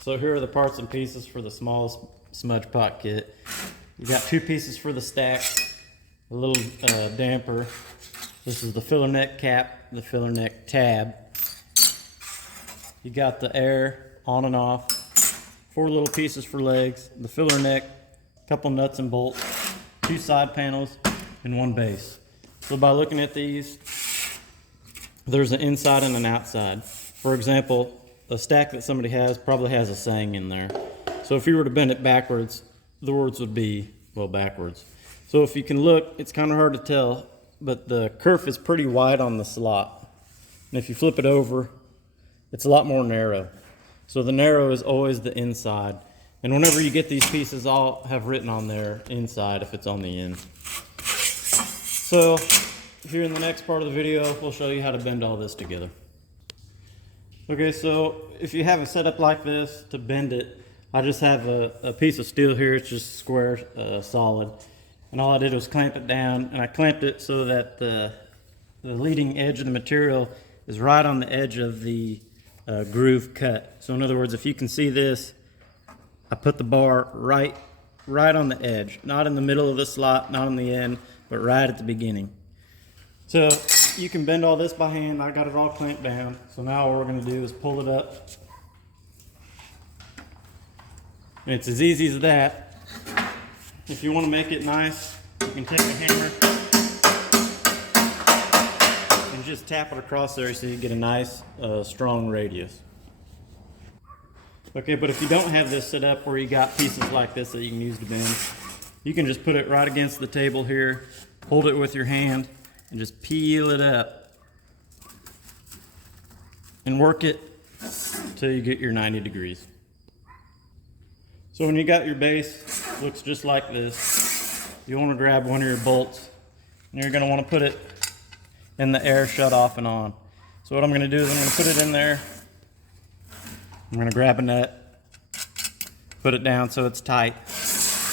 So here are the parts and pieces for the smallest smudge pot kit. You got 2 pieces for the stack, a little damper. This is the filler neck cap, the filler neck tab. You got the air on and off, 4 little pieces for legs, the filler neck, a couple nuts and bolts, 2 side panels, and 1 base. So by looking at these, there's an inside and an outside. For example, a stack that somebody has probably has a saying in there. So if you were to bend it backwards, the words would be, well, backwards. So if you can look, it's kind of hard to tell, but the kerf is pretty wide on the slot. And if you flip it over, it's a lot more narrow. So the narrow is always the inside. And whenever you get these pieces, I'll have written on there inside if it's on the end. So here in the next part of the video, we'll show you how to bend all this together. Okay, so if you have a setup like this to bend it, I just have a piece of steel here. It's just square, solid. And all I did was clamp it down, and I clamped it so that the leading edge of the material is right on the edge of the groove cut. So in other words, if you can see this, I put the bar right on the edge, not in the middle of the slot, not on the end, but right at the beginning. So you can bend all this by hand. I got it all clamped down. So now what we're going to do is pull it up. And it's as easy as that. If you want to make it nice, you can take a hammer and just tap it across there so you get a nice strong radius. Okay, but if you don't have this set up where you got pieces like this that you can use to bend, you can just put it right against the table here, hold it with your hand, and just peel it up and work it until you get your 90 degrees. So when you got your base, it looks just like this. You want to grab one of your bolts, and you're going to want to put it in the air shut off and on. So what I'm going to do is I'm going to put it in there. I'm going to grab a nut, put it down so it's tight.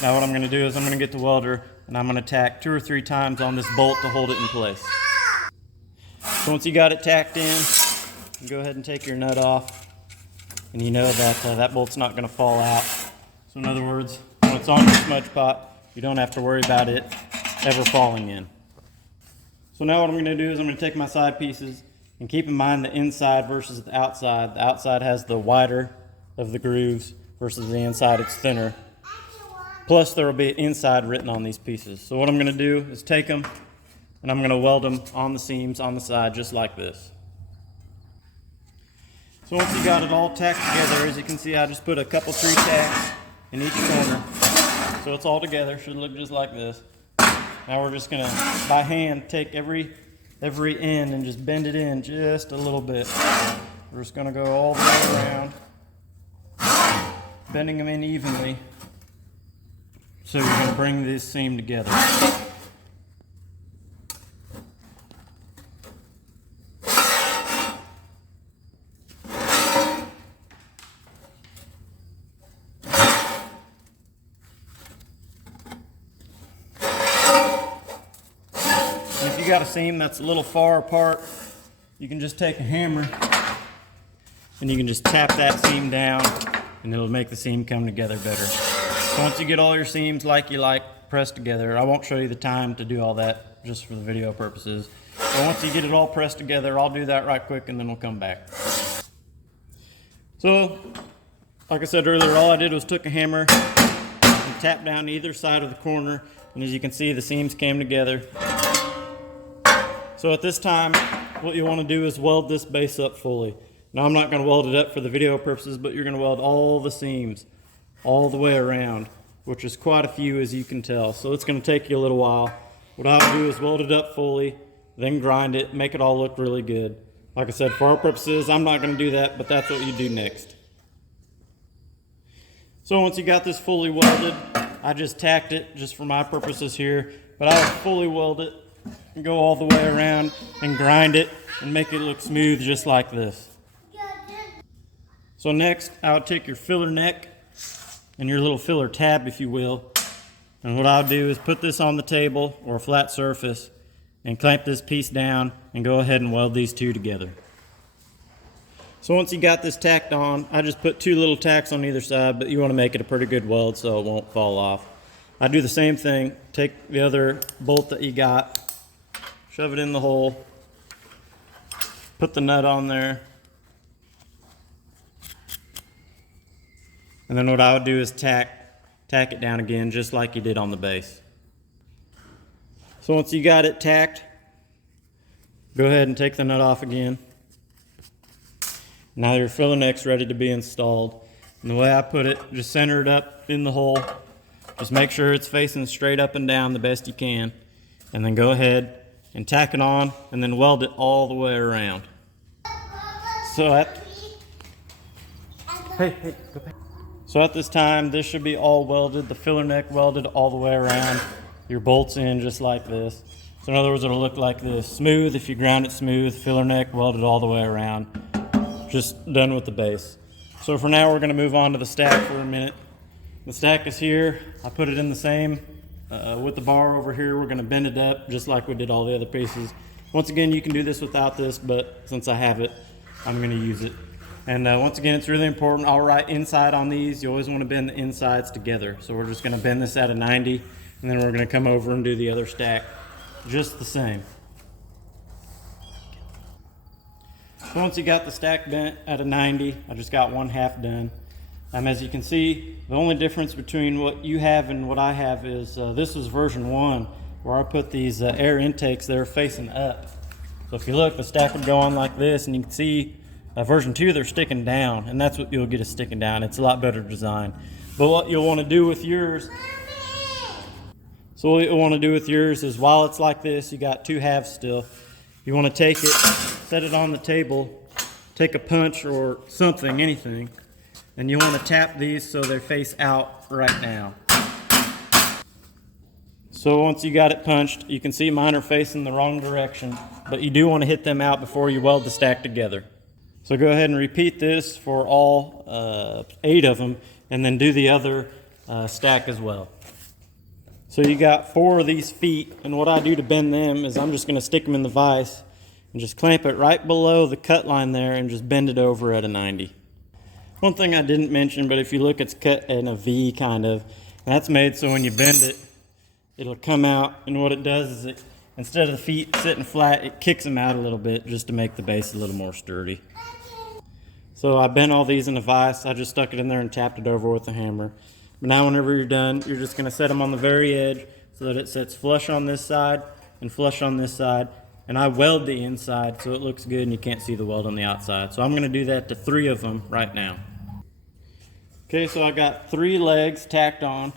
Now what I'm going to do is I'm going to get the welder, and I'm going to tack 2 or 3 times on this bolt to hold it in place. So once you got it tacked in, you go ahead and take your nut off, and you know that that bolt's not going to fall out. So in other words, when it's on your smudge pot, you don't have to worry about it ever falling in. So now what I'm going to do is I'm going to take my side pieces, and keep in mind the inside versus the outside. The outside has the wider of the grooves versus the inside it's thinner. Plus there will be inside written on these pieces. So what I'm going to do is take them, and I'm going to weld them on the seams on the side just like this. So once you got it all tacked together, as you can see, I just put a couple 3 tacks in each corner. So it's all together, should look just like this. Now we're just going to, by hand, take every end and just bend it in just a little bit. We're just going to go all the way around, bending them in evenly. So you're going to bring this seam together. And if you got a seam that's a little far apart, you can just take a hammer and you can just tap that seam down, and it'll make the seam come together better. So once you get all your seams like you like pressed together, I won't show you the time to do all that just for the video purposes. But once you get it all pressed together, I'll do that right quick and then we'll come back. So, like I said earlier, all I did was took a hammer and tapped down either side of the corner, and as you can see, the seams came together. So at this time, what you want to do is weld this base up fully. Now I'm not going to weld it up for the video purposes, but you're going to weld all the seams all the way around, which is quite a few as you can tell. So it's going to take you a little while. What I'll do is weld it up fully, then grind it, make it all look really good. Like I said, for our purposes, I'm not going to do that, but that's what you do next. So once you got this fully welded, I just tacked it just for my purposes here, but I would fully weld it and go all the way around and grind it and make it look smooth just like this. So next, I would take your filler neck and your little filler tab, if you will, and what I'll do is put this on the table or a flat surface and clamp this piece down and go ahead and weld these two together. So once you got this tacked on, I just put 2 little tacks on either side, but you want to make it a pretty good weld so it won't fall off. I do the same thing. Take the other bolt that you got, shove it in the hole, put the nut on there, and then what I would do is tack it down again just like you did on the base. So once you got it tacked, go ahead and take the nut off again. Now your filler neck's ready to be installed. And the way I put it, just center it up in the hole. Just make sure it's facing straight up and down the best you can. And then go ahead and tack it on and then weld it all the way around. So at this time, this should be all welded, the filler neck welded all the way around. Your bolts in just like this. So in other words, it'll look like this. Smooth if you ground it smooth, filler neck welded all the way around. Just done with the base. So for now, we're gonna move on to the stack for a minute. The stack is here. I put it in the same with the bar over here. We're gonna bend it up just like we did all the other pieces. Once again, you can do this without this, but since I have it, I'm gonna use it. And once again, it's really important. I'll write inside on these. You always wanna bend the insides together. So we're just gonna bend this at a 90, and then we're gonna come over and do the other stack just the same. So once you got the stack bent at a 90, I just got 1/2 done. As you can see, the only difference between what you have and what I have is this is version 1, where I put these air intakes there facing up. So if you look, the stack would go on like this, and you can see version 2, they're sticking down, and that's what you'll get is sticking down. It's a lot better design. But what you'll want to do with yours, is while it's like this, you got 2 halves still. You want to take it, set it on the table, take a punch or something, anything, and you want to tap these so they face out right now. So once you got it punched, you can see mine are facing the wrong direction, but you do want to hit them out before you weld the stack together. So go ahead and repeat this for all 8 of them, and then do the other stack as well. So you got 4 of these feet, and what I do to bend them is I'm just going to stick them in the vise and just clamp it right below the cut line there and just bend it over at a 90. One thing I didn't mention, but if you look, it's cut in a V kind of, and that's made so when you bend it, it'll come out, and what it does is it, instead of the feet sitting flat, it kicks them out a little bit just to make the base a little more sturdy. So I bent all these in a vise. I just stuck it in there and tapped it over with a hammer. But now whenever you're done, you're just gonna set them on the very edge so that it sits flush on this side and flush on this side. And I weld the inside so it looks good and you can't see the weld on the outside. So I'm gonna do that to 3 of them right now. Okay, so I got 3 legs tacked on.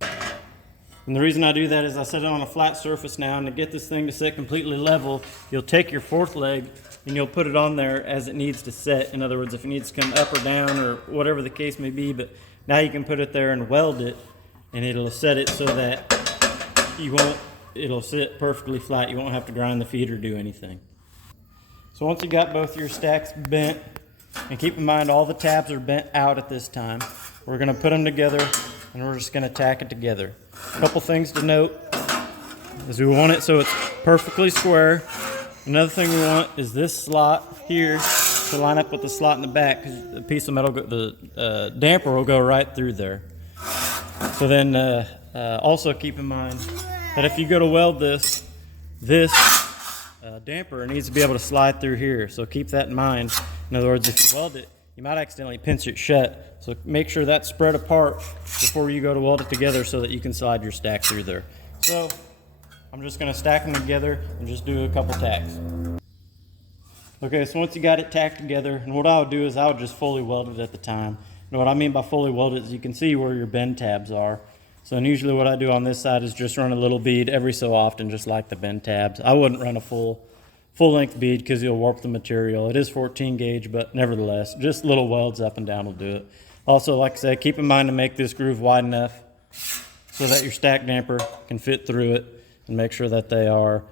And the reason I do that is I set it on a flat surface now, and to get this thing to sit completely level, you'll take your 4th leg and you'll put it on there as it needs to set. In other words, if it needs to come up or down or whatever the case may be, but now you can put it there and weld it, and it'll set it so that it'll sit perfectly flat. You won't have to grind the feet or do anything. So once you got both your stacks bent, and keep in mind all the tabs are bent out at this time, we're gonna put them together and we're just gonna tack it together. A couple things to note is we want it so it's perfectly square. Another thing we want is this slot here to line up with the slot in the back, because the piece of metal, the damper will go right through there. So then also keep in mind that if you go to weld this damper needs to be able to slide through here. So keep that in mind. In other words, if you weld it, you might accidentally pinch it shut. So make sure that's spread apart before you go to weld it together so that you can slide your stack through there. So I'm just gonna stack them together and just do a couple tacks. Okay, so once you got it tacked together, and what I would do is I would just fully weld it at the time. And what I mean by fully welded is you can see where your bend tabs are. So and usually what I do on this side is just run a little bead every so often, just like the bend tabs. I wouldn't run a full length bead because you'll warp the material. It is 14 gauge, but nevertheless, just little welds up and down will do it. Also, like I said, keep in mind to make this groove wide enough so that your stack damper can fit through it, and make sure that they are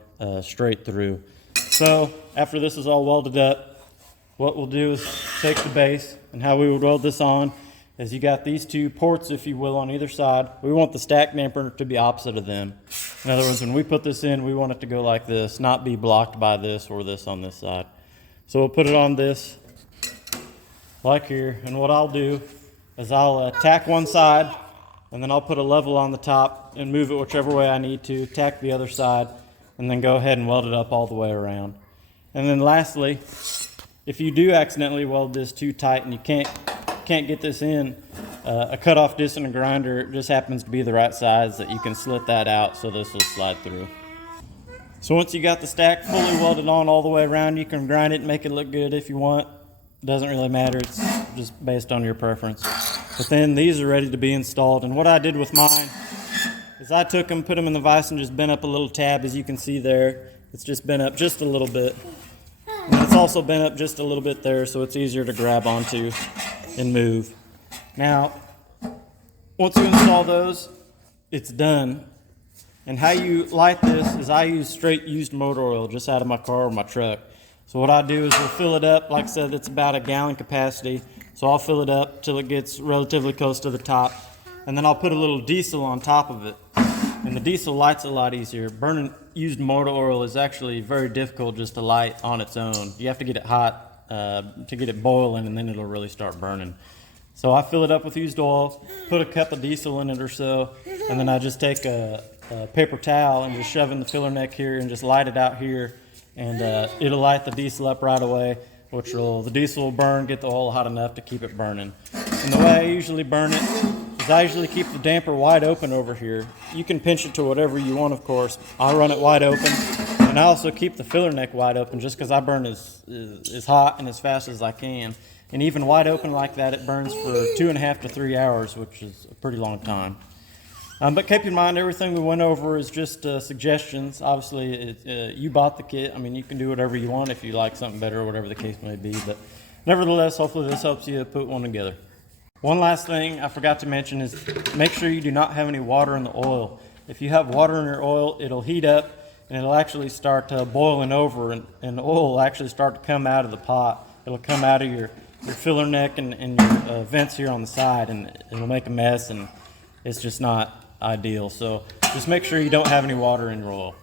straight through. So after this is all welded up, what we'll do is take the base, and how we would weld this on is you got these 2 ports, if you will, on either side. We want the stack damper to be opposite of them. In other words, when we put this in, we want it to go like this, not be blocked by this or this on this side. So we'll put it on this, like here. And what I'll do is I'll tack one side, and then I'll put a level on the top and move it whichever way I need to, tack the other side, and then go ahead and weld it up all the way around. And then lastly, if you do accidentally weld this too tight and you can't get this in, a cutoff disc and a grinder just happens to be the right size that you can slit that out so this will slide through. So once you got the stack fully welded on all the way around, you can grind it and make it look good if you want. It doesn't really matter, it's just based on your preference. But then these are ready to be installed, and what I did with mine is I took them, put them in the vise, and just bent up a little tab. As you can see there, it's just bent up just a little bit. And it's also bent up just a little bit there, so it's easier to grab onto and move. Now, once you install those, it's done. And how you light this is I use straight used motor oil just out of my car or my truck. So what I do is we'll fill it up. Like I said, it's about a gallon capacity. So I'll fill it up till it gets relatively close to the top. And then I'll put a little diesel on top of it. And the diesel lights a lot easier. Burning used motor oil is actually very difficult just to light on its own. You have to get it hot to get it boiling, and then it'll really start burning. So I fill it up with used oil, put a cup of diesel in it or so, and then I just take a paper towel and just shove in the filler neck here and just light it out here, and it'll light the diesel up right away, the diesel will burn, get the oil hot enough to keep it burning. And the way I usually burn it is I usually keep the damper wide open over here. You can pinch it to whatever you want, of course. I run it wide open, and I also keep the filler neck wide open just because I burn as hot and as fast as I can. And even wide open like that, it burns for 2.5 to 3 hours, which is a pretty long time. But keep in mind, everything we went over is just suggestions. Obviously, you bought the kit. I mean, you can do whatever you want if you like something better or whatever the case may be. But nevertheless, hopefully this helps you put one together. One last thing I forgot to mention is make sure you do not have any water in the oil. If you have water in your oil, it'll heat up and it'll actually start boiling over, and the oil will actually start to come out of the pot. It'll come out of your filler neck and your vents here on the side, and it'll make a mess, and it's just not ideal. So just make sure you don't have any water in your oil.